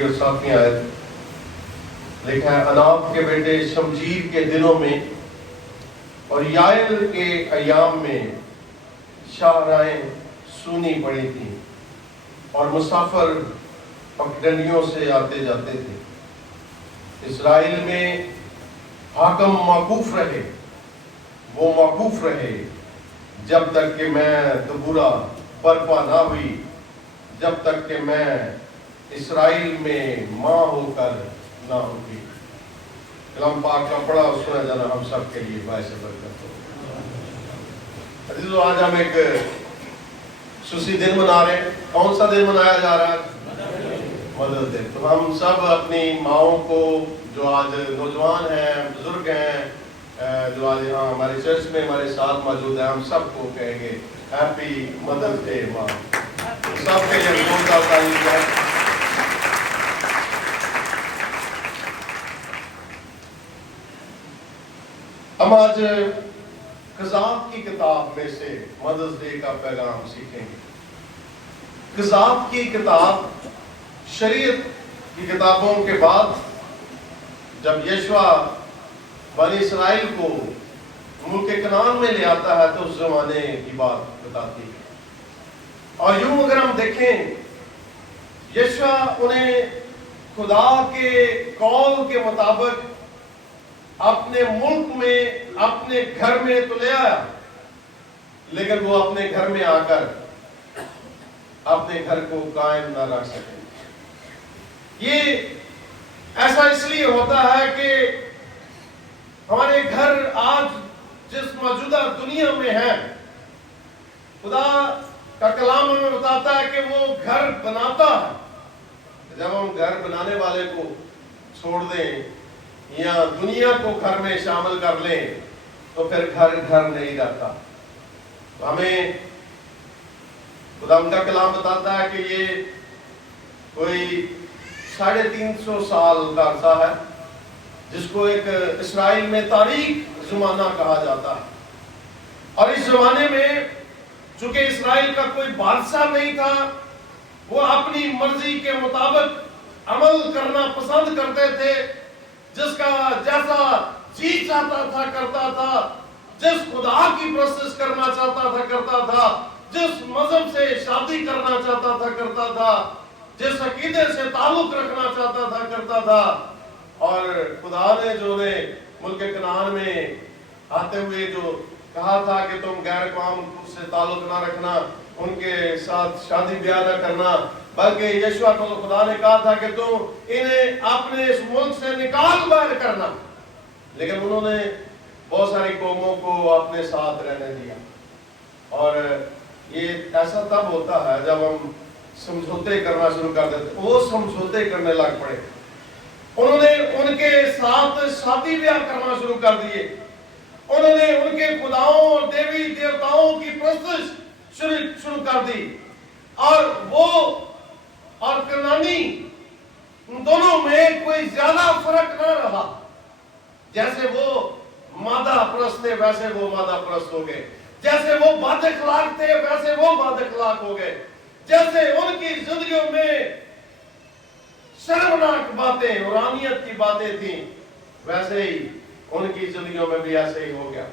6 اور 7 آیت لکھا ہے، اناب کے بیٹے شمجیر کے دنوں میں اور یائل کے ایام میں شاہراہیں سونی پڑی تھیں اور مسافر پگڈنڈیوں سے آتے جاتے تھے۔ اسرائیل میں حاکم موقوف رہے، وہ موقوف رہے جب تک کہ میں دبورا برپا نہ ہوئی، جب تک کہ میں اسرائیل میں ماں ہو کر نہ ہوگی۔ کلام پاک کا پڑھا اور سنا جانا ہم سب کے لیے باعث برکت ہو۔ عزیزو، آج ہم ایک خصوصی دن منا رہے ہیں۔ کون سا دن منایا جا رہا ہے؟ مدرس ڈے۔ تو ہم سب اپنی ماؤں کو، جو آج نوجوان ہیں، بزرگ ہیں، جو آج یہاں ہمارے چرچ میں ہمارے ساتھ موجود ہیں، ہم سب کو کہیں گے ہیپی مدرس ڈے ماں۔ سب کے لیے زوردار تعریف ہے۔ ہم آج قضات کی کتاب میں سے مدرس ڈے کا پیغام سیکھیں گے۔ قضات کی کتاب شریعت کی کتابوں کے بعد جب یشوع بنی اسرائیل کو ملک کنعان میں لے آتا ہے تو اس زمانے کی بات بتاتی ہے۔ اور یوں اگر ہم دیکھیں، یشوع انہیں خدا کے قول کے مطابق اپنے ملک میں، اپنے گھر میں تو لے آیا، لیکن وہ اپنے گھر میں آ کر اپنے گھر کو قائم نہ رکھ سکے۔ یہ ایسا اس لیے ہوتا ہے کہ ہمارے گھر آج جس موجودہ دنیا میں ہیں، خدا کا کلام ہمیں بتاتا ہے کہ وہ گھر بناتا ہے۔ جب ہم گھر بنانے والے کو چھوڑ دیں یا دنیا کو گھر میں شامل کر لیں تو پھر گھر گھر نہیں رہتا۔ ہمیں خدا کا کلام بتاتا ہے کہ یہ کوئی 350 سال کا عرصہ ہے جس کو ایک اسرائیل میں تاریخ زمانہ کہا جاتا ہے۔ اور اس زمانے میں چونکہ اسرائیل کا کوئی بادشاہ نہیں تھا، وہ اپنی مرضی کے مطابق عمل کرنا پسند کرتے تھے، جس کا جیسا جی چاہتا تھا کرتا تھا، جس خدا کی پرستش کرنا چاہتا تھا کرتا تھا، جس مذہب سے شادی کرنا چاہتا تھا کرتا تھا، جس عقیدے سے تعلق رکھنا چاہتا تھا کرتا تھا۔ اور خدا نے جو نے ملک کنعان میں آتے ہوئے جو کہا تھا کہ تم غیر قوم سے تعلق نہ رکھنا، ان کے ساتھ شادی بیاہ نہ کرنا، بلکہ یشوع کو خدا نے کہا تھا کہ تم انہیں اپنے اس ملک سے نکال باہر کرنا، لیکن انہوں نے بہت ساری قوموں کو اپنے ساتھ رہنے دیا۔ اور یہ ایسا تب ہوتا ہے جب ہم سمجھوتے کرنا شروع کر دیتے۔ وہ سمجھوتے کرنے لگ پڑے، انہوں نے ان کے ساتھ شادی بیاہ کرنا شروع کر دیے، انہوں نے ان کے خداؤں اور دیوی دیوتاؤں کی پرستش شروع کر دی، اور وہ اور کنعانی ان دونوں میں کوئی زیادہ فرق نہ رہا۔ جیسے وہ مادہ پرست تھے ویسے وہ مادہ پرست ہو گئے، جیسے وہ بد اخلاق تھے ویسے وہ بد اخلاق ہو گئے، جیسے ان کی زندگیوں میں شرمناک باتیں، نورانیت کی باتیں تھیں، ویسے ہی ان کی زندگیوں میں بھی ایسے ہی ہو گیا۔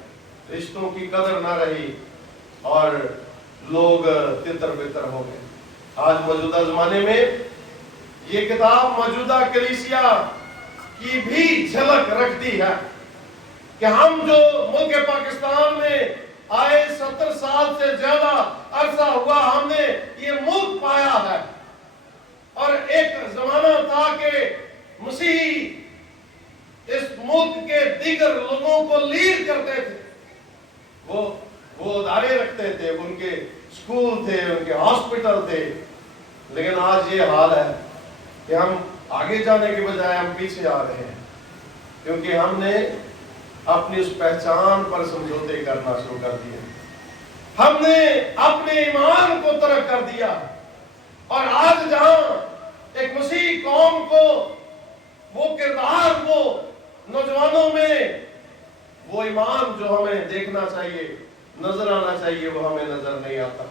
رشتوں کی قدر نہ رہی اور لوگ تتر بتر ہو گئے۔ آج موجودہ زمانے میں یہ کتاب موجودہ کلیسیا کی بھی جھلک رکھتی ہے کہ ہم جو ملک پاکستان میں آئے 70 سال سے زیادہ عرصہ ہوا، ہم نے یہ ملک پایا ہے، اور ایک زمانہ تھا کہ مسیحی اس ملک کے دیگر لوگوں کو لیڈ کرتے تھے، وہ ادارے رکھتے تھے، ان کے اسکول تھے، ان کے ہاسپٹل تھے، لیکن آج یہ حال ہے کہ ہم آگے جانے کے بجائے ہم پیچھے آ رہے ہیں، کیونکہ ہم نے اپنی اس پہچان پر سمجھوتے کرنا شروع کر دیا، ہم نے اپنے ایمان کو ترک کر دیا۔ اور آج جہاں ایک مسیحی قوم کو وہ کردار، وہ نوجوانوں میں وہ ایمان جو ہمیں دیکھنا چاہیے، نظر آنا چاہیے، وہ ہمیں نظر نہیں آتا۔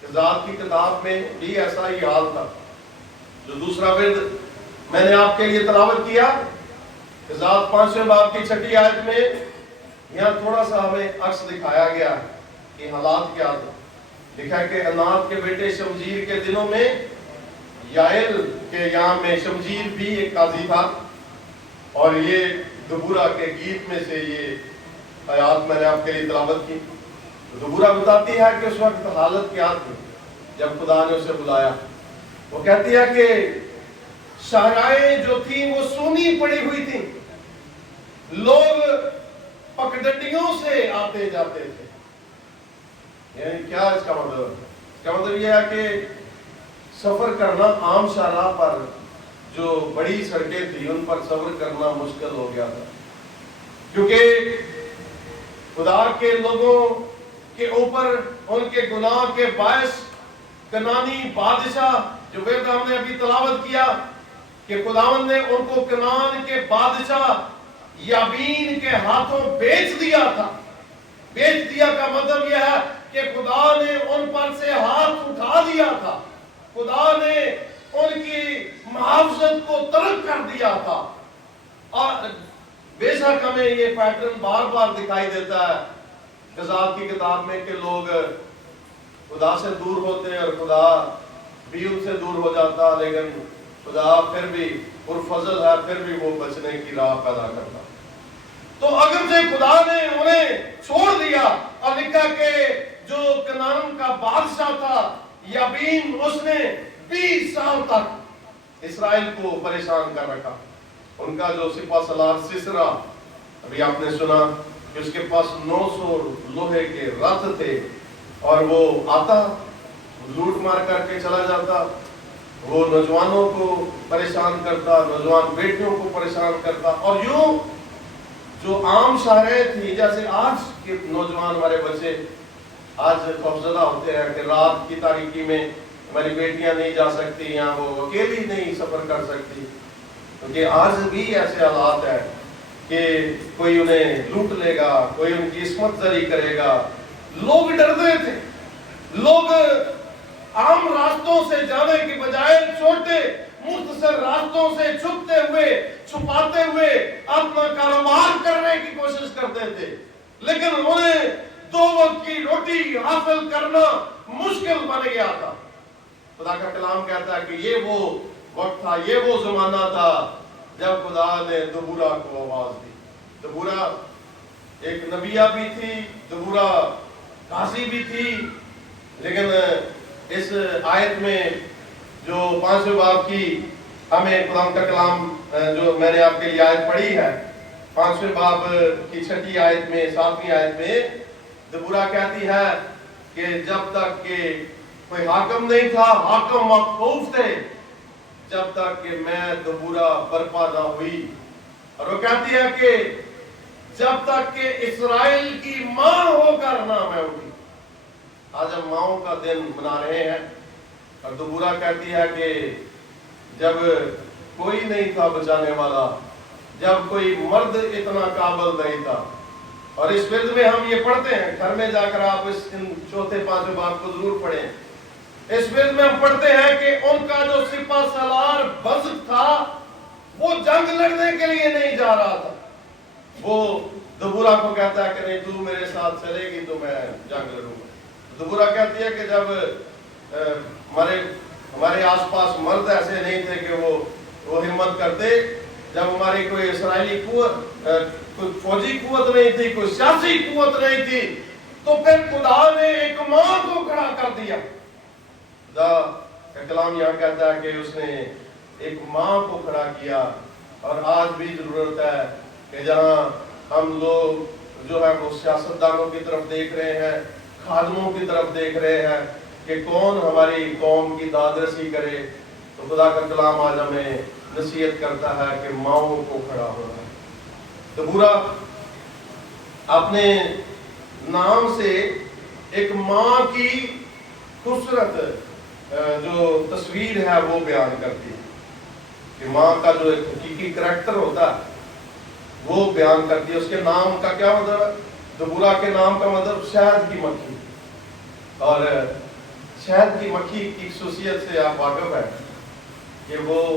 قضات کی کتاب میں بھی ایسا ہی حال تھا۔ جو دوسرا ورد میں نے آپ کے لیے تلاوت کیا ذات 5ویں باب کی 6 آیت میں یہاں تھوڑا سا ہمیں عکس دکھایا گیا کہ حالات کیا تھے. لکھا ہے کہ انات کے بیٹے شمجیر کے دنوں میں یائل کے یہاں میں شمجیر بھی ایک قاضی تھا. اور یہ دبورا کے گیت میں سے یہ آیات میں نے آپ کے لیے تلاوت کی. دبورا بتاتی ہے کہ اس وقت حالت کیا تھی جب خدا نے اسے بلایا. وہ کہتی ہے کہ شاہراہیں جو تھیں وہ سونی پڑی ہوئی تھیں, لوگ پگڈنڈیوں سے آتے جاتے تھے. یعنی کیا اس کا مطلب؟ اس کا مطلب یہ ہے کہ سفر کرنا عام شاہراہ پر جو بڑی سڑکیں تھیں ان پر سفر کرنا مشکل ہو گیا تھا, کیونکہ خدا کے لوگوں کے اوپر ان کے گناہ کے باعث کنانی بادشاہ جو ہم نے ابھی تلاوت کیا کہ خداوند نے ان کو کنان کے بادشاہ یابین کے ہاتھوں بیچ دیا تھا. بیچ دیا کا مطلب یہ ہے کہ خدا نے ان پر سے ہاتھ اٹھا دیا تھا, خدا نے ان کی محافظت کو ترک کر دیا تھا. اور بے شک ہمیں یہ پیٹرن بار بار دکھائی دیتا ہے قضات کی کتاب میں کہ لوگ خدا سے دور ہوتے ہیں اور خدا بھی ان سے دور ہو جاتا, لیکن خدا پھر بھی پرفضل ہے, پھر بھی وہ بچنے کی راہ پیدا کرتا. تو اگر سے خدا نے انہیں چھوڑ دیا اور لکھا کہ جو کنان کا بادشاہ تھا یابین, اس نے 20 سال تک اسرائیل کو پریشان کر رکھا. ان کا جو سپہ سالار سسرا, ابھی آپ نے سنا کہ اس کے پاس 900 لوہے کے رتھ تھے اور وہ آتا لوٹ مار کر کے چلا جاتا, وہ نوجوانوں کو پریشان کرتا, نوجوان بیٹیوں کو پریشان کرتا. اور یوں جو عام شاہراہیں تھی, جیسے آج کے نوجوان ہمارے بچے آج خوفزدہ ہوتے ہیں کہ رات کی تاریکی میں ہماری بیٹیاں نہیں جا سکتی یا وہ اکیلی نہیں سفر کر سکتی, کیونکہ آج بھی ایسے حالات ہیں کہ کوئی انہیں لوٹ لے گا, کوئی ان کی عصمت زری کرے گا. لوگ ڈرتے تھے, لوگ عام راستوں سے جانے کی بجائے چھوٹے مختصر راستوں سے چھپتے ہوئے چھپاتے ہوئے اپنا کاروبار کرنے کی کوشش کرتے تھے, لیکن انہیں 2 وقت کی روٹی حاصل کرنا مشکل بن گیا تھا. خدا کا کلام کہتا ہے کہ یہ وہ وقت تھا, یہ وہ زمانہ تھا جب خدا نے دبورا کو آواز دی. دبورا ایک نبیہ بھی تھی, دبورا قاضی بھی تھی, لیکن اس آیت میں جو 5ویں باب کی ہمیں خدا کا کلام جو میں نے آپ کے لیے آیت پڑھی ہے 5ویں باب کی 6 آیت میں 7ویں آیت میں دبورا کہتی ہے کہ جب تک کہ کوئی حاکم نہیں تھا, حاکم مخوف تھے, جب تک کہ میں دبورا برپا نہ ہوئی. اور وہ کہتی ہے کہ جب تک کہ اسرائیل کی ماں ہو کر نہ میں اٹھی. آج ہم ماؤں کا دن منا رہے ہیں اور دبورا کہتی ہے کہ جب کوئی نہیں تھا بچانے والا, جب کوئی مرد اتنا قابل نہیں تھا. اور اس ورد میں ہم یہ پڑھتے ہیں, گھر میں جا کر آپ اس 4 5 باب کو ضرور پڑھیں. اس ورد میں ہم پڑھتے ہیں کہ ان کا جو سپہ سالار بزق تھا وہ جنگ لڑنے کے لیے نہیں جا رہا تھا. وہ دبورا کو کہتا ہے کہ نہیں تو میرے ساتھ چلے گی تو میں جنگ لڑوں گا. دبورا کہتی ہے کہ جب ہمارے آس پاس مرد ایسے نہیں تھے کہ وہ ہمت کرتے, جب ہماری کوئی اسرائیلی قوت, کوئی فوجی قوت نہیں تھی, کوئی سیاسی قوت نہیں تھی, تو پھر خدا نے ایک ماں کو کھڑا کر دیا. خدا کا کلام یہاں کہتا ہے کہ اس نے ایک ماں کو کھڑا کیا. اور آج بھی ضرورت ہے کہ جہاں ہم لوگ جو ہے وہ سیاستدانوں کی طرف دیکھ رہے ہیں, خادموں کی طرف دیکھ رہے ہیں کہ کون ہماری قوم کی داد رسی کرے, تو خدا کا کلام آج ہمیں نصیحت کرتا ہے کہ ماؤں کو کھڑا ہونا ہے. دبورا اپنے نام سے ایک ماں کی خوبصورت جو تصویر ہے وہ بیان کرتی ہے کہ ماں کا جو ایک حقیقی کریکٹر ہوتا ہے وہ بیان کرتی ہے. اس کے نام کا کیا مطلب ہے؟ دبورا کے نام کا مطلب شہد کی مکھی. اور شہد کی مکھی کی خصوصیت سے آپ واقف ہیں کہ وہ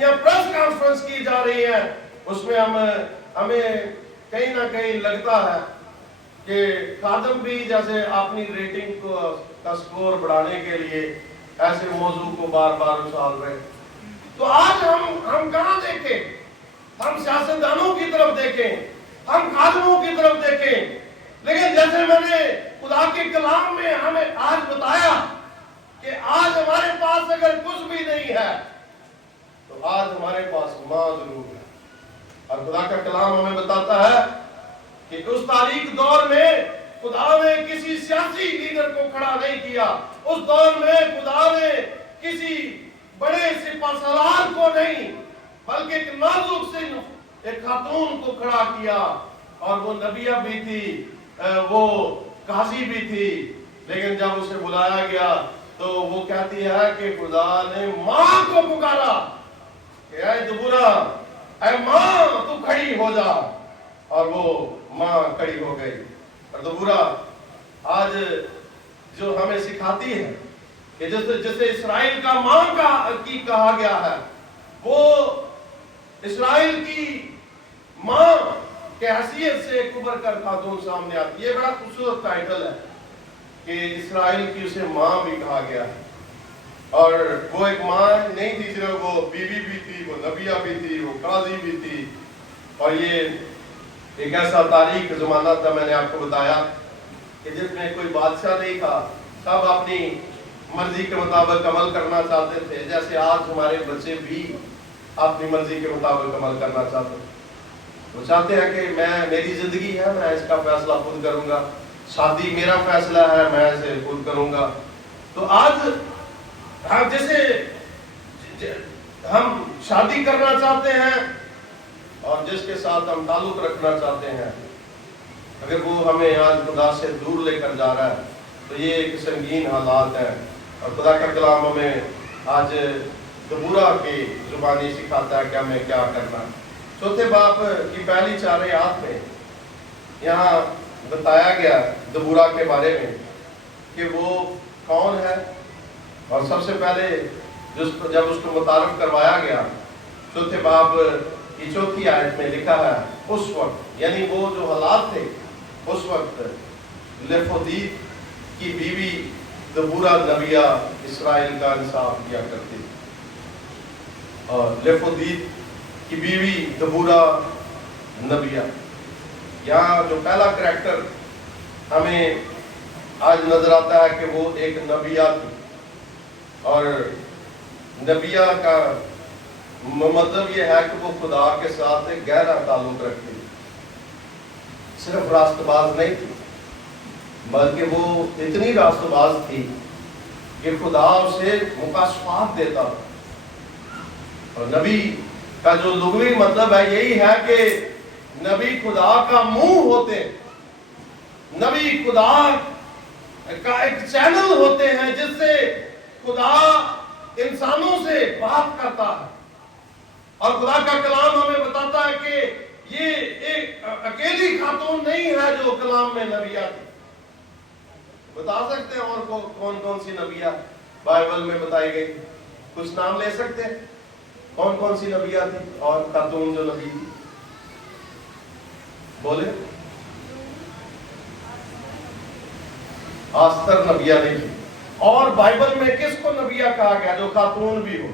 یا پریس کانفرنس کی جا رہی ہے، اس میں ہمیں کہیں نہ کہیں لگتا ہے کہ خادم بھی جیسے اپنی ریٹنگ کا سکور بڑھانے کے لیے ایسے موضوع کو بار بار اچھال رہے۔ تو آج ہم کہاں دیکھیں؟ ہم سیاستدانوں کی طرف دیکھیں، ہم خادموں کی طرف دیکھیں، لیکن جیسے میں نے خدا کے کلام میں ہمیں آج بتایا کہ آج ہمارے پاس اگر کچھ بھی نہیں ہے تو آج ہمارے پاس ماں ضرور ہے۔ اور خدا کا کلام ہمیں بتاتا ہے کہ اس تاریخ دور میں خدا نے کسی سیاسی لیڈر کو کھڑا نہیں کیا، اس دور میں خدا نے کسی بڑے سپہ سالار کو نہیں بلکہ ایک نازک سے ایک خاتون کو کھڑا کیا، اور وہ نبیہ بھی تھی، وہ قاضی بھی تھی، لیکن جب اسے بلایا گیا تو وہ کہتی ہے کہ خدا نے ماں کو پکارا کہ اے دبورا، اے ماں تو کھڑی ہو جا، اور وہ ماں کھڑی ہو گئی۔ اور دبورا آج جو ہمیں سکھاتی ہے کہ جسے اسرائیل کا ماں کی کہا گیا ہے، وہ اسرائیل کی ماں کے حیثیت سے ابھر کر خاتون سامنے آتی ہے۔ یہ بڑا خوبصورت ٹائٹل ہے کہ اسرائیل کی اسے ماں بھی کہا گیا ہے، اور وہ ایک ماں نہیں تھی صرف، وہ بیوی بھی تھی، وہ نبیہ بھی تھی، وہ قاضی بھی تھی، اور یہ ایک ایسا تاریخ زمانہ تھا، میں نے آپ کو بتایا کہ جس میں کوئی بادشاہ نہیں تھا، سب اپنی مرضی کے مطابق عمل کرنا چاہتے تھے، جیسے آج ہمارے بچے بھی اپنی مرضی کے مطابق عمل کرنا چاہتے ہیں۔ وہ چاہتے ہیں کہ میری زندگی ہے، میں اس کا فیصلہ خود کروں گا، شادی میرا فیصلہ ہے، میں اسے خود کروں گا۔ تو آج جیسے ہم شادی کرنا چاہتے ہیں اور جس کے ساتھ ہم تعلق رکھنا چاہتے ہیں، اگر وہ ہمیں آج خدا سے دور لے کر جا رہا ہے تو یہ ایک سنگین حالات ہیں، اور خدا کا کلام ہمیں آج دبورا کی زبانی سکھاتا ہے کہ ہمیں کیا کرنا ہے۔ چوتھے باب کی پہلی 4 آیات میں یہاں بتایا گیا دبورا کے بارے میں کہ وہ کون ہے، اور سب سے پہلے جب اس کو متعارف کروایا گیا، چوتھے باب کی 4 آیت میں لکھا ہے اس وقت، یعنی وہ جو حالات تھے اس وقت، لیفودیت کی بیوی دبورا نبیہ اسرائیل کا انصاف کیا کرتی تھی، اور لیفودیت کی بیوی دبورا نبیہ۔ یہاں جو پہلا کریکٹر ہمیں آج نظر آتا ہے کہ وہ ایک نبیہ تھی، اور نبیہ کا مطلب یہ ہے کہ وہ خدا کے ساتھ ایک گہرا تعلق رکھتی تھی، صرف راست باز نہیں تھی بلکہ وہ اتنی راست باز تھی کہ خدا اسے مکاشفات دیتا تھا۔ اور نبی کا جو لغوی مطلب ہے یہی ہے کہ نبی خدا کا منہ ہوتے، نبی خدا کا ایک چینل ہوتے ہیں جس سے خدا انسانوں سے بات کرتا ہے۔ اور خدا کا کلام ہمیں بتاتا ہے کہ یہ ایک اکیلی خاتون نہیں ہے جو کلام میں نبیہ تھی۔ بتا سکتے ہیں اور کون کون سی نبیہ بائبل میں بتائی گئی؟ کچھ نام لے سکتے ہیں کون کون سی نبیہ تھی اور خاتون جو نبی تھی؟ بولے۔ آستر نبیہ نہیں تھی۔ اور بائبل میں کس کو نبیہ کہا گیا جو خاتون بھی ہو؟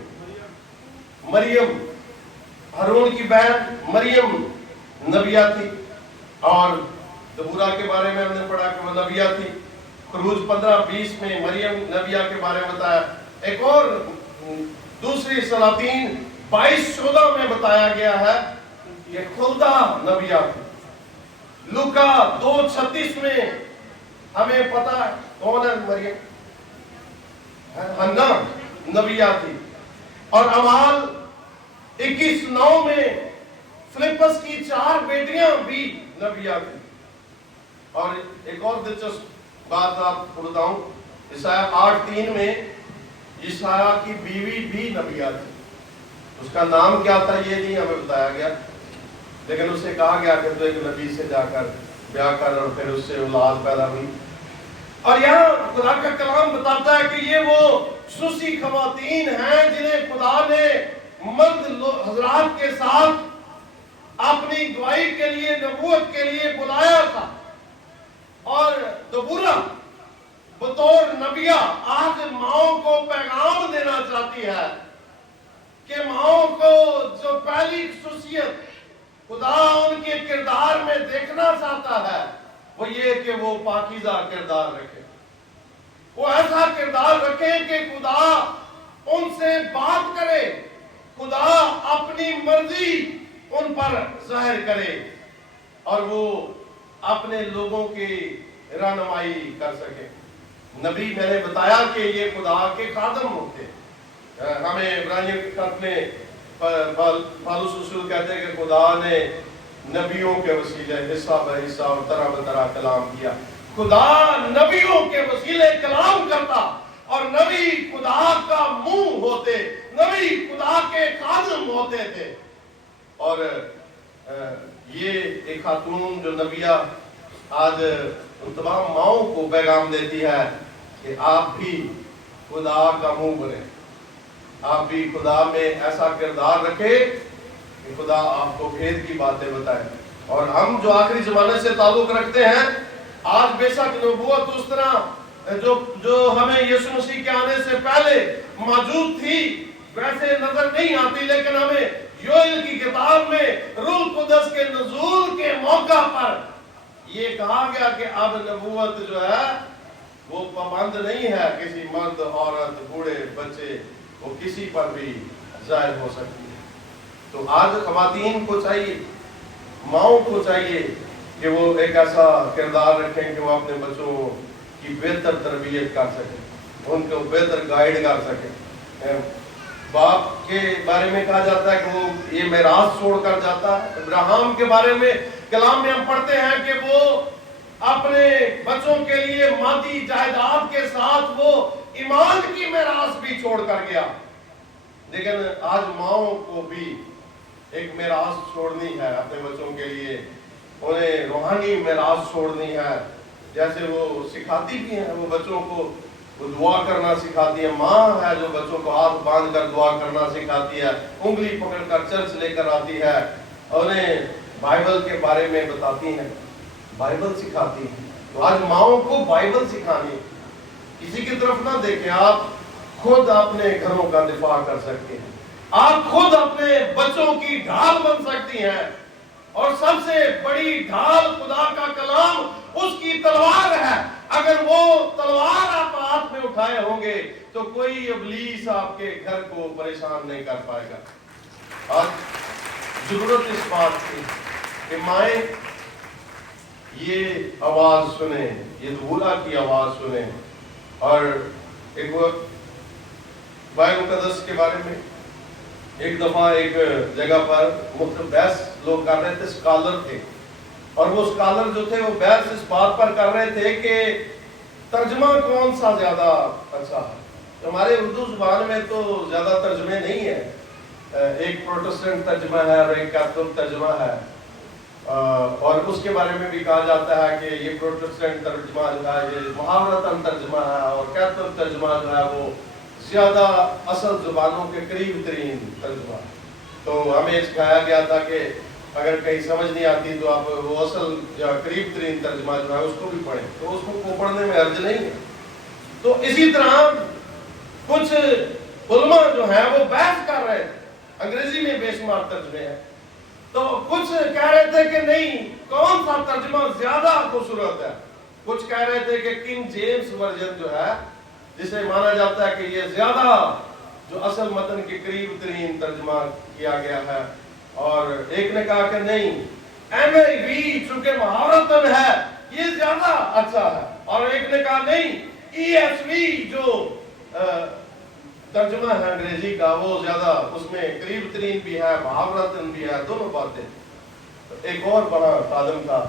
مریم، ہارون کی بہن مریم نبیہ تھی، اور دبورا کے بارے میں ہم نے پڑھا کہ وہ نبیہ تھی۔ خروج 15-20 میں مریم نبیہ کے بارے میں بتایا۔ ایک اور دوسری سلاطین 22-14 میں بتایا گیا ہے کہ خلدہ نبیہ تھی۔ لوکا 2:36 میں ہمیں پتا ہے کون ہے مریم، حنا نبیہ تھی۔ اور اعمال 21:9 میں فلپس کی 4 بیٹیاں بھی نبیہ تھی۔ اور ایک اور دلچسپ بات آپ کو بتاؤں، عیسائیٰ 8:3 میں عیسائیٰ کی بیوی بھی نبیہ تھی۔ اس کا نام کیا تھا یہ نہیں ہمیں بتایا گیا، لیکن اسے کہا گیا کہ تو ایک نبی سے جا کر بیاہ کر اور پھر اس سے اولاد پیدا ہوئی۔ اور یہاں خدا کا کلام بتاتا ہے کہ یہ وہ خصوصی خواتین ہیں جنہیں خدا نے مرد حضرات کے ساتھ اپنی گواہی کے لیے، نبوت کے لیے بلایا تھا، اور دبورہ بطور نبیہ آج ماؤں کو پیغام دینا چاہتی ہے کہ ماؤں کو جو پہلی خصوصیت خدا ان کے کردار میں دیکھنا چاہتا ہے وہ یہ کہ وہ پاکیزہ کردار رکھے، وہ ایسا کردار رکھے کہ خدا ان سے بات کرے، خدا اپنی مرضی ان پر ظاہر کرے اور وہ اپنے لوگوں کی رہنمائی کر سکے۔ نبی میں نے بتایا کہ یہ خدا کے خادم ہوتے ہیں۔ ہمیں عبرانیوں کے خط میں پالوس رسول کہتے ہیں کہ خدا نے نبیوں کے وسیلے حصہ بہ حصہ اور طرح بطرح کلام کیا۔ خدا نبیوں کے وسیلے کلام کرتا اور نبی خدا کا منہ ہوتے، نبی خدا کے خادم ہوتے تھے۔ اور یہ ایک خاتون جو نبیہ آج ان تمام ماؤں کو پیغام دیتی ہے کہ آپ بھی خدا کا منہ بنے، آپ بھی خدا میں ایسا کردار رکھے کہ خدا آپ کو بھید کی باتیں بتائے۔ اور ہم جو آخری زمانے سے تعلق رکھتے ہیں، آج بے شک نبوت اس طرح جو ہمیں یسوع مسیح کے آنے سے پہلے موجود تھی ویسے نظر نہیں آتی، لیکن ہمیں یوئیل کی کتاب میں روح القدس کے نزول کے موقع پر یہ کہا گیا کہ اب نبوت جو ہے وہ پابند نہیں ہے کسی مرد، عورت، بوڑھے، بچے، وہ کسی پر بھی ظاہر ہو سکتی ہے۔ تو آج خواتین کو چاہیے، ماؤں کو چاہیے کہ وہ ایک ایسا کردار رکھیں کہ وہ اپنے بچوں کی بہتر تربیت کر سکیں، ان کو بہتر گائیڈ کر سکیں۔ باپ کے بارے میں کہا جاتا ہے کہ وہ یہ میراث چھوڑ کر جاتا ہے۔ ابراہیم کے بارے میں کلام میں ہم پڑھتے ہیں کہ وہ اپنے بچوں کے لیے مادی جائیداد کے ساتھ وہ ایمان کی میراث بھی چھوڑ کر گیا۔ لیکن آج ماؤں کو بھی ایک میراث چھوڑنی ہے اپنے بچوں کے لیے، انہیں روحانی میراث چھوڑنی ہے۔ جیسے وہ سکھاتی بھی ہیں، وہ بچوں کو وہ دعا کرنا سکھاتی ہے، ماں ہے جو بچوں کو ہاتھ باندھ کر دعا کرنا سکھاتی ہے، انگلی پکڑ کر چرچ لے کر آتی ہے، انہیں بائبل کے بارے میں بتاتی ہیں، بائبل سکھاتی ہیں۔ تو آج ماؤں کو بائبل سکھانی، کسی کی طرف نہ دیکھیں، آپ خود اپنے گھروں کا دفاع کر سکتے ہیں، آپ خود اپنے بچوں کی ڈھال بن سکتی ہیں، اور سب سے بڑی ڈھال خدا کا کلام اس کی تلوار ہے۔ اگر وہ تلوار آپ ہاتھ میں اٹھائے ہوں گے تو کوئی ابلیس آپ کے گھر کو پریشان نہیں کر پائے گا۔ آج ضرورت اس بات کی کہ مائیں یہ آواز سنیں، یہ دبورہ کی آواز سنیں۔ اور ایک بائبل مقدس کے بارے میں ایک دفعہ ایک جگہ پر مختلف بحث لوگ کر رہے تھے، اسکالر تھے، اور وہ اسکالر جو تھے وہ بحث اس بات پر کر رہے تھے کہ ترجمہ کون سا زیادہ اچھا ہے۔ ہمارے اردو زبان میں تو زیادہ ترجمے نہیں ہیں، ایک پروٹسٹنٹ ترجمہ ہے اور ایک کیتھولک ترجمہ ہے، اور اس کے بارے میں بھی کہا جاتا ہے کہ یہ پروٹسٹنٹ ترجمہ جو ہے یہ محاورتاً ترجمہ ہے، اور کیتھولک ترجمہ جو ہے وہ زیادہ اصل زبانوں کے قریب ترین ترجمہ ہے۔ تو ہمیں سکھایا گیا تھا کہ اگر کہیں سمجھ نہیں آتی تو آپ وہ اصل یا قریب ترین ترجمہ جو ہے اس کو بھی پڑھیں، تو اس کو پڑھنے میں حرج نہیں ہے۔ تو اسی طرح کچھ علماء جو ہیں وہ بحث کر رہے تھے، انگریزی میں بے شمار ترجمے ہیں، تو کچھ کہہ رہے تھے کہ نہیں کون سا ترجمہ زیادہ خوبصورت ہے، کچھ کہہ رہے تھے کہ کنگ جیمز ورژن جو ہے جسے مانا جاتا ہے کہ یہ زیادہ جو اصل متن کے قریب ترین ترجمہ کیا گیا ہے، اور ایک نے کہا کہ نہیں NIV چونکہ محاورتاً ہے یہ زیادہ اچھا ہے، اور ایک نے کہا نہیں ESV جو ترجمہ ہے انگریزی کا وہ زیادہ اس میں قریب ترین بھی ہے، محاورتاً بھی ہے، دونوں باتیں۔ ایک اور بڑا خادم تھا،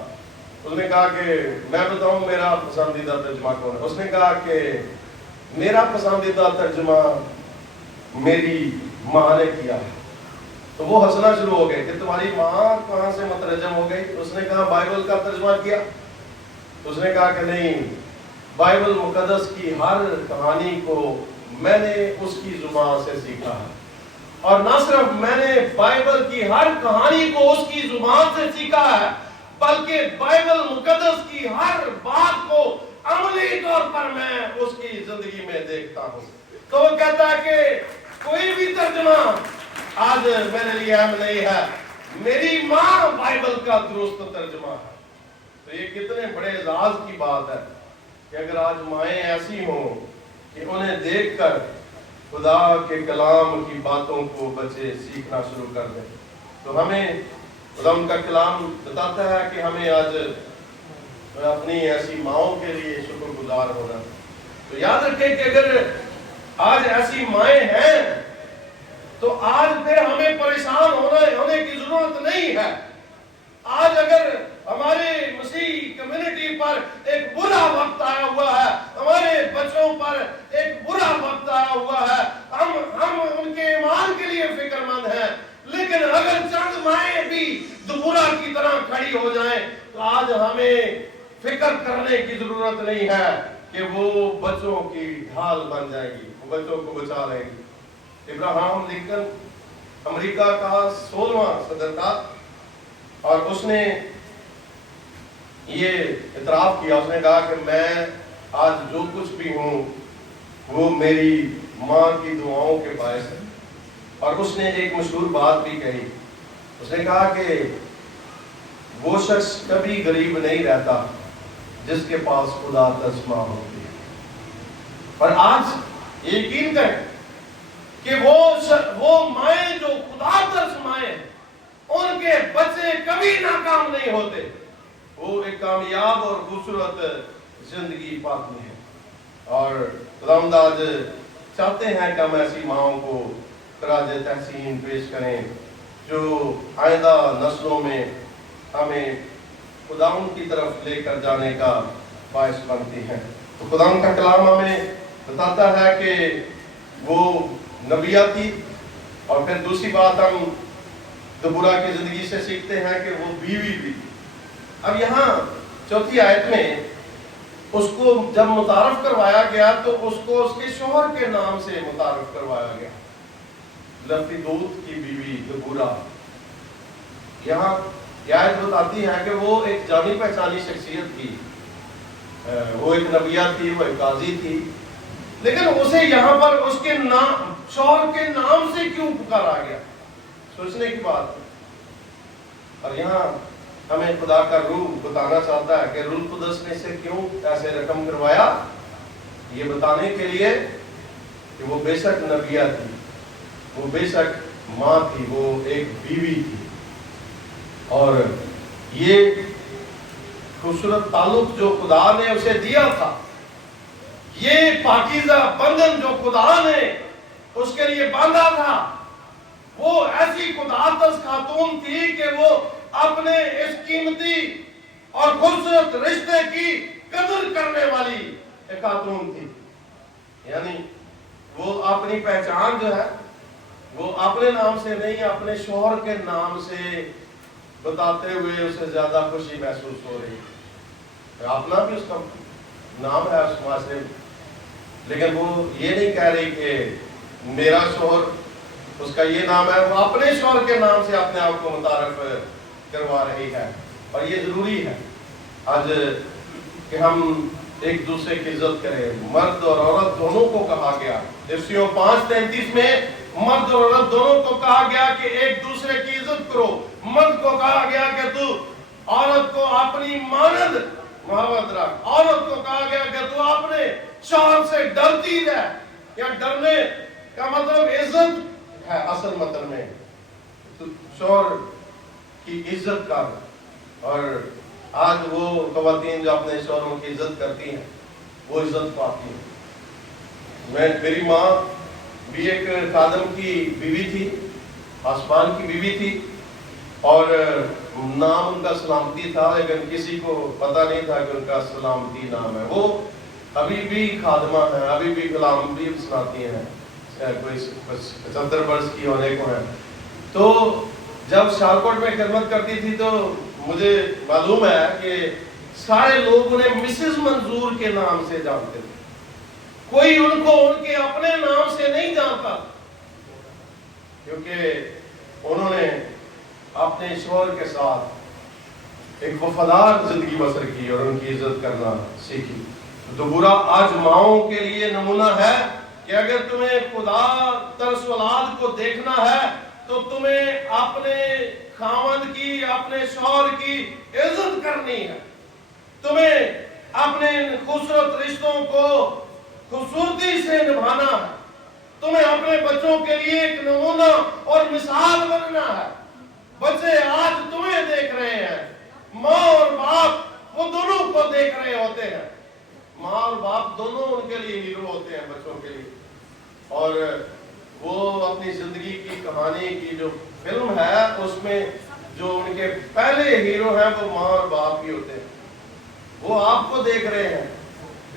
اس نے کہا کہ میں بتاؤں میرا پسندیدہ ترجمہ کون ہے، اس نے کہا کہ میرا پسندیدہ ترجمہ میری ماں نے کیا ہے۔ تو وہ ہنسنا شروع ہو گئے کہ تمہاری ماں کہاں سے مترجم ہو گئی؟ اس نے کہا بائبل کا ترجمہ کیا۔ اس نے کہا کہ نہیں، بائبل مقدس کی ہر کہانی کو میں نے اس کی زبان سے سیکھا ہے، اور نہ صرف میں نے بائبل کی ہر کہانی کو اس کی زبان سے سیکھا ہے، بلکہ بائبل مقدس کی ہر بات کو عملی طور پر میں اس کی زندگی میں دیکھتا ہوں۔ تو وہ کہتا ہے کہ کوئی بھی ترجمہ آج میرے لیے اہم نہیں ہے، میری ماں بائبل کا درست ترجمہ ہے۔ تو یہ کتنے بڑے اعزاز کی بات ہے کہ اگر آج مائیں ایسی ہوں کہ انہیں دیکھ کر خدا کے کلام کی باتوں کو بچے سیکھنا شروع کر دیں، تو ہمیں خدا ان کا کلام بتاتا ہے کہ ہمیں آج اپنی ایسی ماؤں کے لیے شکر گزار ہونا۔ تو یاد رکھیں کہ اگر آج ایسی مائیں ہیں تو آج پھر ہمیں پریشان ہونے کی ضرورت نہیں ہے۔ آج اگر ہمارے مسیح کمیونٹی پر ایک برا وقت آیا ہوا ہے، ہمارے بچوں پر ایک برا وقت آیا ہوا ہے، ہم ان کے ایمان کے لیے فکر مند ہیں، لیکن اگر چند مائیں بھی دوبارہ کی طرح کھڑی ہو جائیں تو آج ہمیں فکر کرنے کی ضرورت نہیں ہے کہ وہ بچوں کی ڈھال بن جائے گی، وہ بچوں کو بچا لیں گی۔ ابراہم لنکن امریکہ کا 16واں صدر تھا، اور اس نے یہ اعتراف کیا، اس نے کہا کہ میں آج جو کچھ بھی ہوں وہ میری ماں کی دعاؤں کے باعث ہے۔ اور اس نے ایک مشہور بات بھی کہی، اس نے کہا کہ وہ شخص کبھی غریب نہیں رہتا جس کے پاس خدا تسمع ہوتی ہے۔ اور آج یقین کریں کہ وہ مائیں جو خدا تسمائیں ان کے بچے کبھی ناکام نہیں ہوتے، وہ ایک کامیاب اور خوبصورت زندگی پاتی ہیں۔ اور خداوند آج چاہتے ہیں کہ ہم ایسی ماؤں کو خراج تحسین پیش کریں جو آئندہ نسلوں میں ہمیں خداوند کی طرف لے کر جانے کا باعث بنتی ہیں۔ تو خداوند کا کلام ہمیں بتاتا ہے کہ وہ نبیہ تھی، اور پھر دوسری بات ہم دبورہ کی زندگی سے سیکھتے ہیں کہ وہ بیوی بھی تھی۔ اب یہاں چوتھی آیت میں اس کو جب متعارف کروایا گیا تو اس کو اس کے شوہر کے نام سے متعارف کروایا گیا، لفیدوت کی بیوی دبورہ۔ یہاں یہ آیت بتاتی ہے کہ وہ ایک جانی پہچانی شخصیت تھی، وہ ایک نبیہ تھی، وہ ایک قاضی تھی، لیکن اسے یہاں پر اس کے نام شوہر کے نام سے کیوں پکارا گیا؟ سوچنے کی بات ہے۔ اور یہاں ہمیں خدا کا روح بتانا چاہتا ہے کہ روح القدس نے اسے کیوں ایسے رقم کروایا، یہ بتانے کے لیے کہ وہ بے شک نبیہ تھی، وہ بے شک ماں تھی، وہ ایک بیوی تھی، اور یہ خوبصورت تعلق جو خدا نے اسے دیا تھا، یہ پاکیزہ بندھن جو خدا نے اس کے لیے باندھا تھا، وہ ایسی خداطلب خاتون تھی کہ وہ اپنے اس قیمتی اور خوبصورت رشتے کی قدر کرنے والی ایک خاتون تھی۔ یعنی وہ اپنی پہچان جو ہے وہ اپنے نام سے نہیں، اپنے شوہر کے نام سے بتاتے ہوئے اسے زیادہ خوشی محسوس ہو رہی ہے۔ اپنا بھی اس کا نام ہے اس معاشرے میں، لیکن وہ یہ نہیں کہہ رہی کہ میرا شوہر اس کا یہ نام ہے، وہ اپنے شوہر کے نام سے اپنے آپ کو متعارف کروا رہی ہے۔ اور یہ ضروری ہے آج کہ ہم ایک دوسرے کی عزت کریں۔ مرد اور عورت دونوں کو کہا گیا، افسیوں 5:33 میں مرد اور عورت دونوں کو کہا گیا کہ ایک دوسرے کی عزت کرو۔ مرد کو کہا گیا کہ تو عورت کو اپنی مانند محبت رکھ، عورت کو کہا گیا کہ تو اپنے شوہر سے ڈرتی رہ، یا ڈرنے کا مطلب عزت ہے اصل مطلب میں، تو شوہر کی عزت کر۔ اور آج وہ خواتین جو اپنے شوہروں کی عزت کرتی ہیں وہ عزت پاتی ہیں۔ میری ماں بھی ایک خادم کی بیوی تھی، آسمان کی بیوی تھی، اور نام ان کا سلامتی تھا، لیکن کسی کو پتہ نہیں تھا کہ ان کا سلامتی نام ہے۔ وہ ابھی بھی خادمہ ہیں، ابھی بھی غلام بھی سناتی ہیں، کوئی 75 برس کی ہونے کو ہے۔ تو جب شالکوٹ میں خدمت کرتی تھی تو مجھے معلوم ہے کہ سارے لوگ انہیں مسز منظور کے نام سے جانتے تھے، کوئی ان کو ان کے اپنے نام سے نہیں جانتا۔ کیونکہ انہوں نے اپنے شوہر کے ساتھ ایک وفادار زندگی بسر کی اور ان کی عزت کرنا سیکھی۔ دبورا آج ماؤں کے لیے نمونہ ہے کہ اگر تمہیں خدا ترس اولاد کو دیکھنا ہے تو تمہیں اپنے خاوند کی، اپنے شوہر کی عزت کرنی ہے، تمہیں اپنے خوبصورت رشتوں کو خوبصورتی سے نبھانا ہے، تمہیں اپنے بچوں کے لیے ایک نمونہ اور مثال بننا ہے۔ بچے آج تمہیں دیکھ رہے ہیں، ماں اور باپ وہ دونوں کو دیکھ رہے ہوتے ہیں، ماں اور باپ دونوں ان کے لیے ہیرو ہوتے ہیں بچوں کے لیے، اور وہ اپنی زندگی کی کہانی کی جو فلم ہے اس میں جو ان کے پہلے ہیرو ہیں وہ ماں اور باپ ہی ہوتے ہیں۔ وہ آپ کو دیکھ رہے ہیں،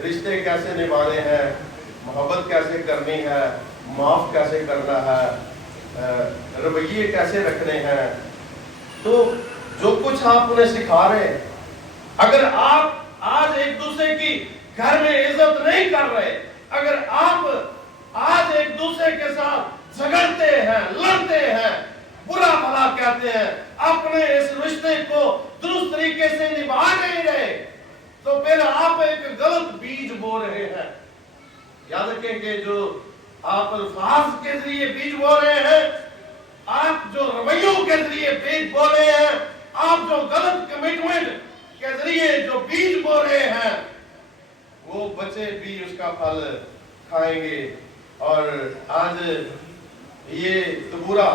رشتے کیسے نبھانے ہیں، محبت کیسے کرنی ہے، معاف کیسے کرنا ہے، رویے کیسے رکھنے ہیں۔ تو جو کچھ آپ انہیں سکھا رہے ہیں، اگر آپ آج ایک دوسرے کی گھر میں عزت نہیں کر رہے، اگر آپ آج ایک دوسرے کے ساتھ جھگڑتے ہیں، لڑتے ہیں، برا بھلا کہتے ہیں، اپنے اس رشتے کو درست طریقے سے نبھا نہیں رہے، تو پھر آپ ایک غلط بیج بو رہے ہیں۔ یاد رکھیں کہ جو آپ الفاظ کے ذریعے بیج بو رہے ہیں، آپ جو رویوں کے ذریعے بیج بو رہے ہیں، آپ جو غلط کمٹمنٹ کے ذریعے جو بیج بو رہے ہیں، وہ بچے بھی اس کا پھل کھائیں گے۔ اور آج یہ دبورا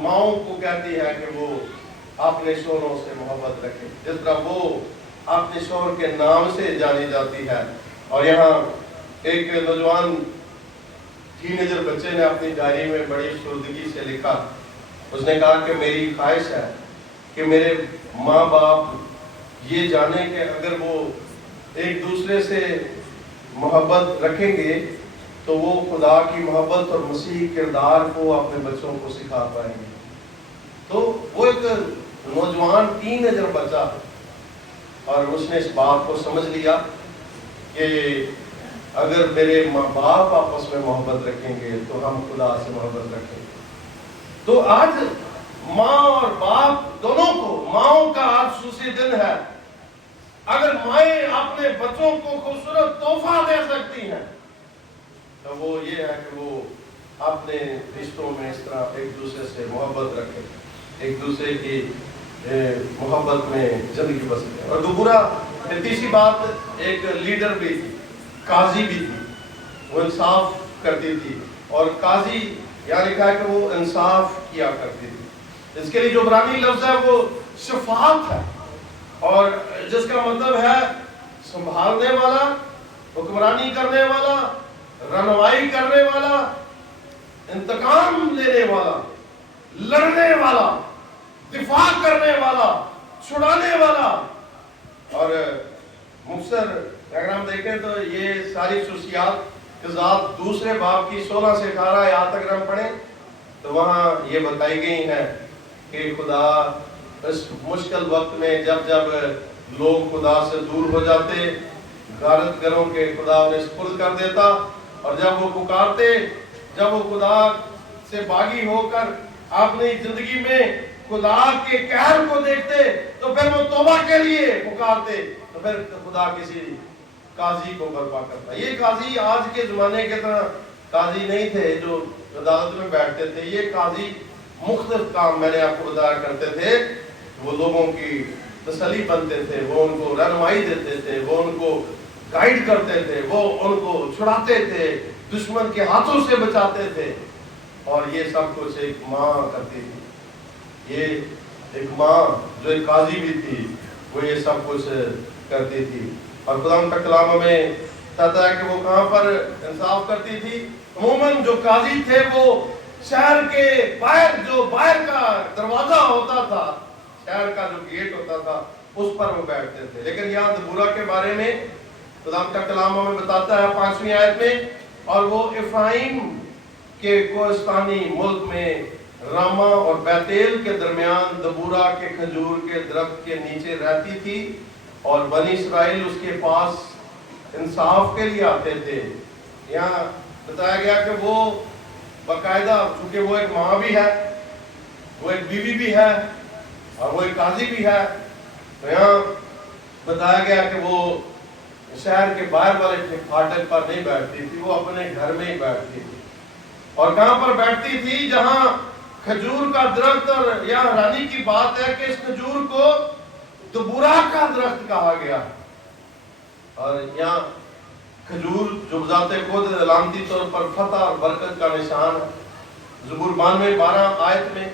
ماؤں کو کہتی ہے کہ وہ اپنے شوہروں سے محبت رکھے جس طرح وہ اپنے شوہر کے نام سے جانی جاتی ہے۔ اور یہاں ایک نوجوان ٹینیجر بچے نے اپنی ڈائری میں بڑی سردگی سے لکھا، اس نے کہا کہ میری خواہش ہے کہ میرے ماں باپ یہ جانے کہ اگر وہ ایک دوسرے سے محبت رکھیں گے تو وہ خدا کی محبت اور مسیح کردار کو اپنے بچوں کو سکھا پائیں گے۔ تو وہ ایک نوجوان ٹینیجر بچہ، اور اس نے اس بات کو سمجھ لیا کہ اگر میرے ماں باپ آپس میں محبت رکھیں گے تو ہم خدا سے محبت رکھیں گے۔ تو آج ماں اور باپ دونوں کو، ماؤں کا آج خصوصی دن ہے۔ اگر مائیں اپنے بچوں کو خوبصورت تحفہ دے سکتی ہیں تو وہ یہ ہے کہ وہ اپنے رشتوں میں اس طرح ایک دوسرے سے محبت رکھیں، ایک دوسرے کی محبت میں زندگی بسرے۔ اور دوسرا تیسری بات، ایک لیڈر بھی تھی، قاضی بھی تھی، وہ انصاف کرتی تھی، اور قاضی یہاں لکھا ہے کہ وہ انصاف کیا کرتی تھی۔ اس کے لیے جو عبرانی لفظ ہے وہ شفاعت ہے، اور جس کا مطلب ہے سنبھالنے والا، حکمرانی کرنے والا، رہنمائی کرنے والا، انتقام لینے والا، لڑنے والا، دفاع کرنے والا، چھڑانے والا۔ اور مختصر اگر ہم دیکھیں تو یہ ساری خصوصیات کے ذات دوسرے باب کی 16 سے 18 آیات اگر ہم پڑھیں تو وہاں یہ بتائی گئی ہیں کہ خدا اس مشکل وقت میں جب لوگ خدا سے دور ہو جاتے، غارت گروں کے خدا انہیں سپرد کر دیتا، اور جب وہ پکارتے، جب وہ خدا سے باغی ہو کر اپنی زندگی میں خدا کے قہر کو دیکھتے تو پھر وہ توبہ کے لیے پکارتے، تو پھر خدا کسی قاضی کو برپا کرتا۔ یہ قاضی آج کے زمانے کے طرح قاضی نہیں تھے جو عدالت میں بیٹھتے تھے، یہ قاضی مختلف کام میں نے آپ کو بتایا کرتے تھے۔ وہ لوگوں کی تسلی بنتے تھے، وہ ان کو رہنمائی دیتے تھے، وہ ان کو گائیڈ کرتے تھے، وہ ان کو چھڑاتے تھے، دشمن کے ہاتھوں سے بچاتے تھے، اور یہ سب کچھ ایک ماں کرتی تھی۔ یہ ایک ماں جو ایک قاضی بھی تھی وہ یہ سب کچھ کرتی تھی۔ اور خدا کا کلام ہمیں بتاتا ہے کہ وہ کہاں پر انصاف کرتی تھی۔ عموماً جو قاضی تھے وہ شہر کے باہر، جو باہر کا دروازہ ہوتا تھا، شہر کا جو گیٹ ہوتا تھا، اس پر وہ بیٹھتے تھے۔ لیکن یہاں دبورا کے بارے میں خدا کا کلام ہمیں بتاتا ہے 5ویں آیت میں، اور وہ افرائیم کے کوہستانی ملک میں راما اور بیتیل کے درمیان دبورا کے کھجور کے درخت کے نیچے رہتی تھی، اور بنی اسرائیل اس کے پاس انصاف کے لیے آتے تھے۔ یہاں بتایا گیا کہ وہ باقاعدہ، چونکہ وہ ایک ماں بھی ہے، وہ ایک بیوی بھی ہے اور وہ ایک قاضی بھی ہے، تو یہاں بتایا گیا کہ وہ شہر کے باہر والے پھاٹک پر نہیں بیٹھتی تھی، وہ اپنے گھر میں ہی بیٹھتی تھی۔ اور کہاں پر بیٹھتی تھی؟ جہاں کھجور کا درخت، اور یہاں حیرانی کی بات ہے کہ اس کھجور کو دبورا کا درخت کہا گیا۔ اور یہاں کھجور جو بذات خود علامتی طور پر فتح اور برکت کا نشان ہے۔ زبور 92:12 آیت میں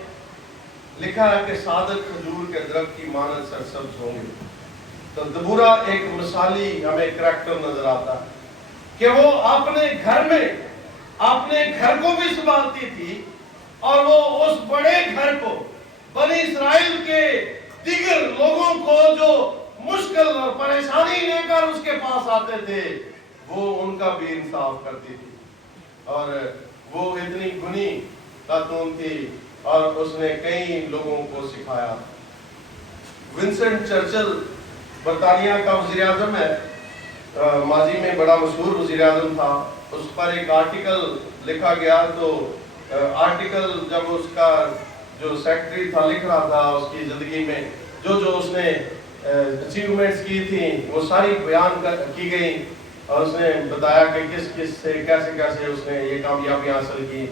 لکھا ہے کہ صادق کھجور کے درخت کی مانند سرسبز ہوں گے۔ تو دبورا ایک مثالی ہمیں کریکٹر نظر آتا ہے کہ وہ اپنے گھر میں اپنے گھر کو بھی سنبھالتی تھی، اور وہ اس بڑے گھر کو، بنی اسرائیل کے دیگر لوگوں کو جو مشکل اور پریشانی لے کر اس کے پاس آتے تھے، وہ ان کا بھی انصاف کرتی تھی۔ اور وہ اتنی گنی خاتون تھی اور اس نے کئی لوگوں کو سکھایا۔ ونسٹن چرچل برطانیہ کا وزیر اعظم ہے، ماضی میں بڑا مشہور وزیر اعظم تھا۔ اس پر ایک آرٹیکل لکھا گیا، تو آرٹیکل جب اس کا جو سیکرٹری تھا لکھ رہا تھا اس کی زندگی میں جو اس نے اچیومنٹس کی تھیں وہ ساری بیان کی گئی، اور اس نے بتایا کہ کس کس سے کیسے اس نے یہ کامیابی حاصل کی۔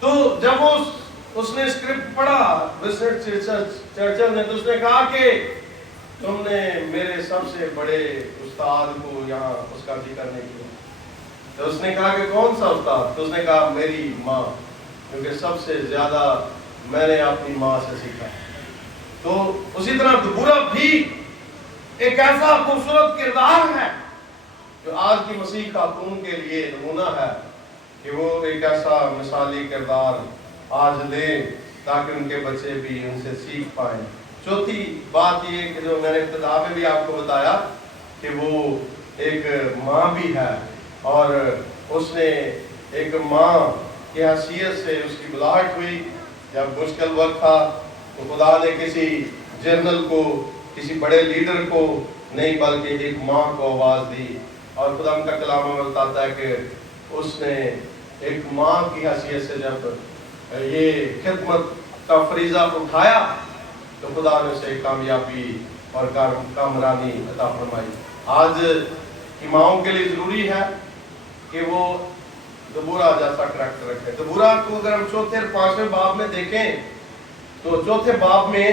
تو جب اس نے اسکرپٹ پڑھا ونسٹن چرچل نے، تو اس نے کہا کہ تم نے میرے سب سے بڑے استاد کو یہاں اس کا ذکر نہیں کیا۔ تو اس نے کہا کہ کون سا استاد؟ تو اس نے کہا میری ماں، کیونکہ سب سے زیادہ میں نے اپنی ماں سے سیکھا۔ تو اسی طرح دبورا بھی ایک ایسا خوبصورت کردار ہے جو آج کی مسیح خاتون کے لیے نمونہ ہے کہ وہ ایک ایسا مثالی کردار آج لے تاکہ ان کے بچے بھی ان سے سیکھ پائیں۔ چوتھی بات یہ کہ جو میں نے ابتدا میں بھی آپ کو بتایا کہ وہ ایک ماں بھی ہے، اور اس نے ایک ماں کی حیثیت سے اس کی بلاہٹ ہوئی۔ جب مشکل وقت تھا تو خدا نے کسی جنرل کو، کسی بڑے لیڈر کو نہیں بلکہ ایک ماں کو آواز دی، اور خدا ان کا کلام ہمیں بتاتا ہے کہ اس نے ایک ماں کی حیثیت سے جب یہ خدمت کا فریضہ اٹھایا تو خدا نے اسے کامیابی اور کامرانی عطا فرمائی۔ آج کی ماؤں کے لیے ضروری ہے کہ وہ دبورا جیسا کریکٹر رکھے۔ دبورا کو اگر ہم چوتھے اور پانچویں باب میں دیکھیں تو چوتھے باب میں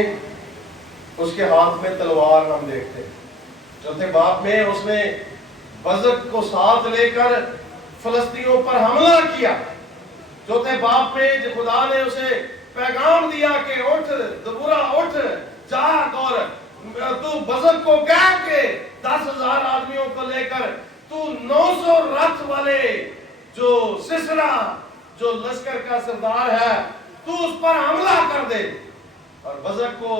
اس کے ہاتھ میں تلوار ہم دیکھتے ہیں۔ چوتھے باب میں اس نے بزق کو ساتھ لے کر فلسطینیوں پر حملہ کیا۔ چوتھے باب میں جب خدا نے اسے پیغام دیا کہ اٹھ دبورا، اٹھ جاگ، اور تو بزق کو کہہ کے 10,000 آدمیوں کو لے کر تو 900 رتھ والے جو سسرا جو لشکر کا سردار ہے تو اس پر حملہ کر دے۔ اور بزق کو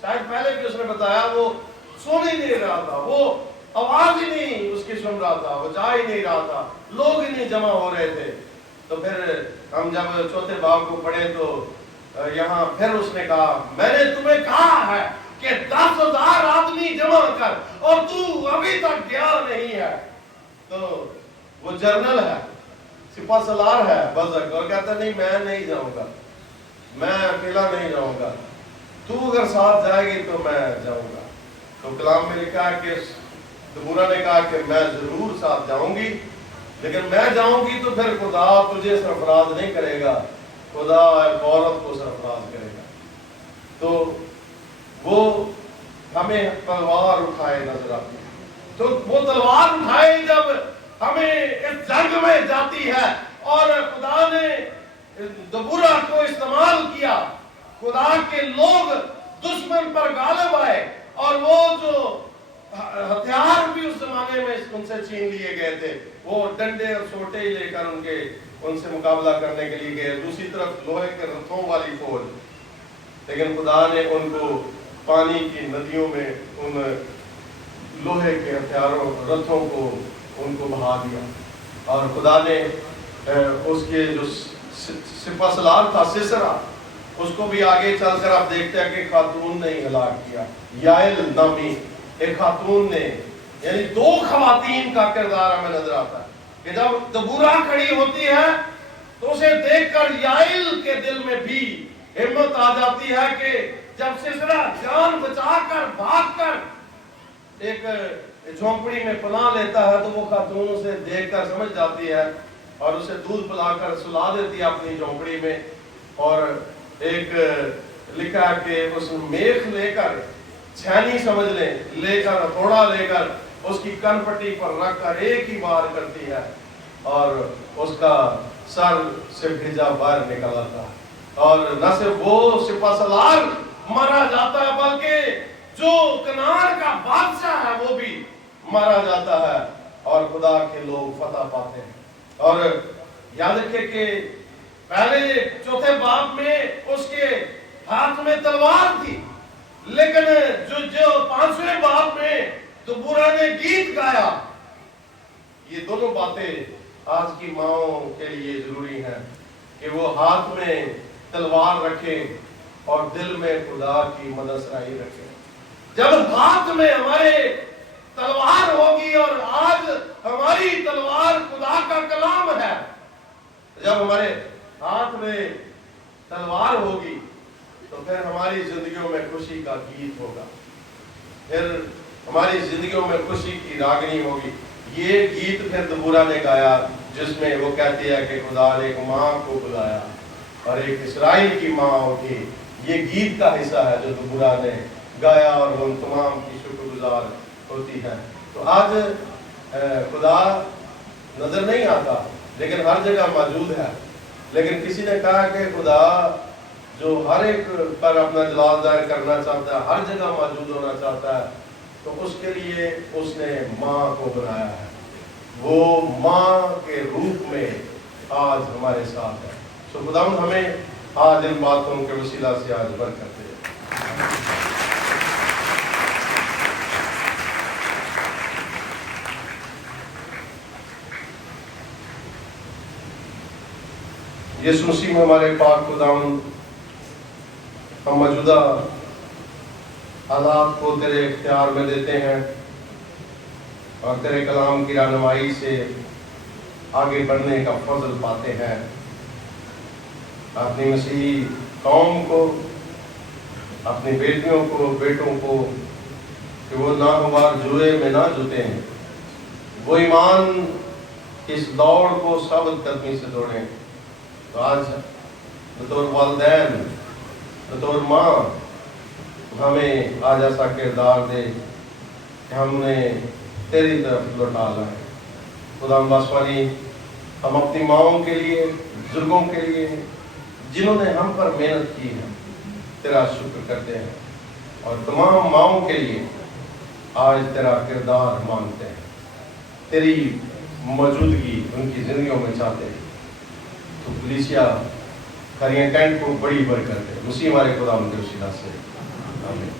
شاید پہلے بھی اس نے بتایا وہ سن ہی نہیں رہا تھا، وہ آواز ہی نہیں اس کی سن رہا تھا، وہ جا ہی نہیں رہا تھا، لوگ ہی نہیں جمع ہو رہے تھے۔ تو پھر ہم جب چوتھے باب کو پڑھے تو یہاں پھر اس نے کہا میں نے تمہیں کہا ہے کہ 10,000 آدمی جمع کر، اور تو ابھی تک گیا نہیں ہے۔ تو وہ جرنل ہے، سپہ سالار ہے بزق، اور کہتا نہیں میں نہیں جاؤں گا، میں اکیلا نہیں جاؤں گا، تو اگر ساتھ جائے گی تو میں جاؤں گا۔ تو کلام میں لکھا ہے کہ دبورا نے کہا کہ میں ضرور ساتھ جاؤں گی، لیکن میں جاؤں گی تو پھر خدا تجھے سرفراز نہیں کرے گا، خدا ایک عورت کو سرفراز کرے گا۔ تو وہ ہمیں تلوار اٹھائے نظر آتی ہے، تو وہ تلوار اٹھائے جب ہمیں اس جنگ میں جاتی ہے، اور خدا نے دبورا کو استعمال کیا، خدا کے لوگ دشمن پر غالب آئے، اور وہ جو ہتھیار بھی اس زمانے میں ان سے چھین لیے گئے تھے، وہ ڈنڈے اور سوٹے ہی لے کر ان سے مقابلہ کرنے کے لیے گئے، دوسری طرف لوہے کے رتھوں والی فوج، لیکن خدا نے ان کو پانی کی ندیوں میں ان لوہے کے ہتھیاروں رتھوں کو ان کو بہا دیا۔ اور خدا نے اس کے جو سپہ سالار تھا سسرا، اس کو بھی آگے چل کر آپ دیکھتے ہیں کہ خاتون نے ہی ہلاک کیا۔ یائل نامی ایک خاتون نے، یعنی 2 خواتین کا کردار ہمیں نظر آتا ہے کہ جب دبورا کھڑی ہوتی ہے تو اسے دیکھ کر یائل کے دل میں بھی ہمت آ جاتی ہے کہ جب سسرا جان بچا کر بھاگ کر ایک جھونپڑی میں پناہ لیتا ہے تو وہ خاتون اسے دیکھ کر سمجھ جاتی ہے اور اسے دودھ پلا کر سلا دیتی ہے اپنی جھونپڑی میں، اور ایک لکھا کہ اس میخ لے کر، چھینی سمجھ لے کر، ہتھوڑا لے کر اس کی کن پٹی پر رکھ کر ایک ہی بار کرتی ہے اور اس کا سر سے بھیجا باہر نکل آتا ہے، اور نہ صرف وہ سپہ سالار مارا جاتا ہے بلکہ جو کنعان کا بادشاہ ہے وہ بھی مارا جاتا ہے اور خدا کے لوگ فتح پاتے ہیں۔ اور یاد رکھے کہ پہلے چوتھے باب میں اس کے ہاتھ میں تلوار تھی، لیکن جو پانچویں باب میں دبورا نے گیت گایا، یہ دونوں باتیں آج کی ماؤں کے لیے ضروری ہیں کہ وہ ہاتھ میں تلوار رکھے اور دل میں خدا کی مدد سرائی رکھے۔ جب ہاتھ میں ہمارے تلوار ہوگی، اور آج ہماری تلوار خدا کا کلام ہے، جب ہمارے ہاتھ میں تلوار ہوگی تو پھر ہماری زندگیوں میں خوشی کا گیت ہوگا، پھر ہماری زندگیوں میں خوشی کی راگنی ہوگی۔ یہ گیت پھر دبورا نے گایا جس میں وہ کہتی ہے کہ خدا نے ایک ماں کو بلایا اور ایک اسرائیل کی ماں ہوگی۔ یہ گیت کا حصہ ہے جو دبورا نے گایا اور وہ تمام کی شکر گزار ہوتی ہے۔ تو آج خدا نظر نہیں آتا لیکن ہر جگہ موجود ہے، لیکن کسی نے کہا کہ خدا جو ہر ایک پر اپنا جلال ظاہر کرنا چاہتا ہے، ہر جگہ موجود ہونا چاہتا ہے، تو اس کے لیے اس نے ماں کو بنایا ہے۔ وہ ماں کے روپ میں آج ہمارے ساتھ ہے۔ تو خداوند ہمیں آج ان باتوں کے وسیلہ سے آج برکت دے۔ یسوع مسیح میں ہمارے پاک خداوند، ہم موجودہ حالات کو تیرے اختیار میں دیتے ہیں اور تیرے کلام کی رہنمائی سے آگے بڑھنے کا فضل پاتے ہیں۔ اپنی مسیحی قوم کو، اپنی بیٹیوں کو، بیٹوں کو، کہ وہ ناگوار جوئے میں نہ جوتے ہیں، وہ ایمان اس دوڑ کو ثابت قدمی سے دوڑیں۔ تو آج بطور والدین، بطور ماں، ہمیں آج ایسا کردار دے کہ ہم نے تیری طرف لوٹا لائیں۔ خدا باسوانی، ہم اپنی ماؤں کے لیے، بزرگوں کے لیے جنہوں نے ہم پر محنت کی ہے، تیرا شکر کرتے ہیں، اور تمام ماؤں کے لیے آج تیرا کردار مانگتے ہیں، تیری موجودگی ان کی زندگیوں میں چاہتے ہیں۔ تو کلیسیا کھریاں کینٹ کو بڑی برکت ہے، مسیح ہمارے خدا ان کے وسیلہ سے، آمین۔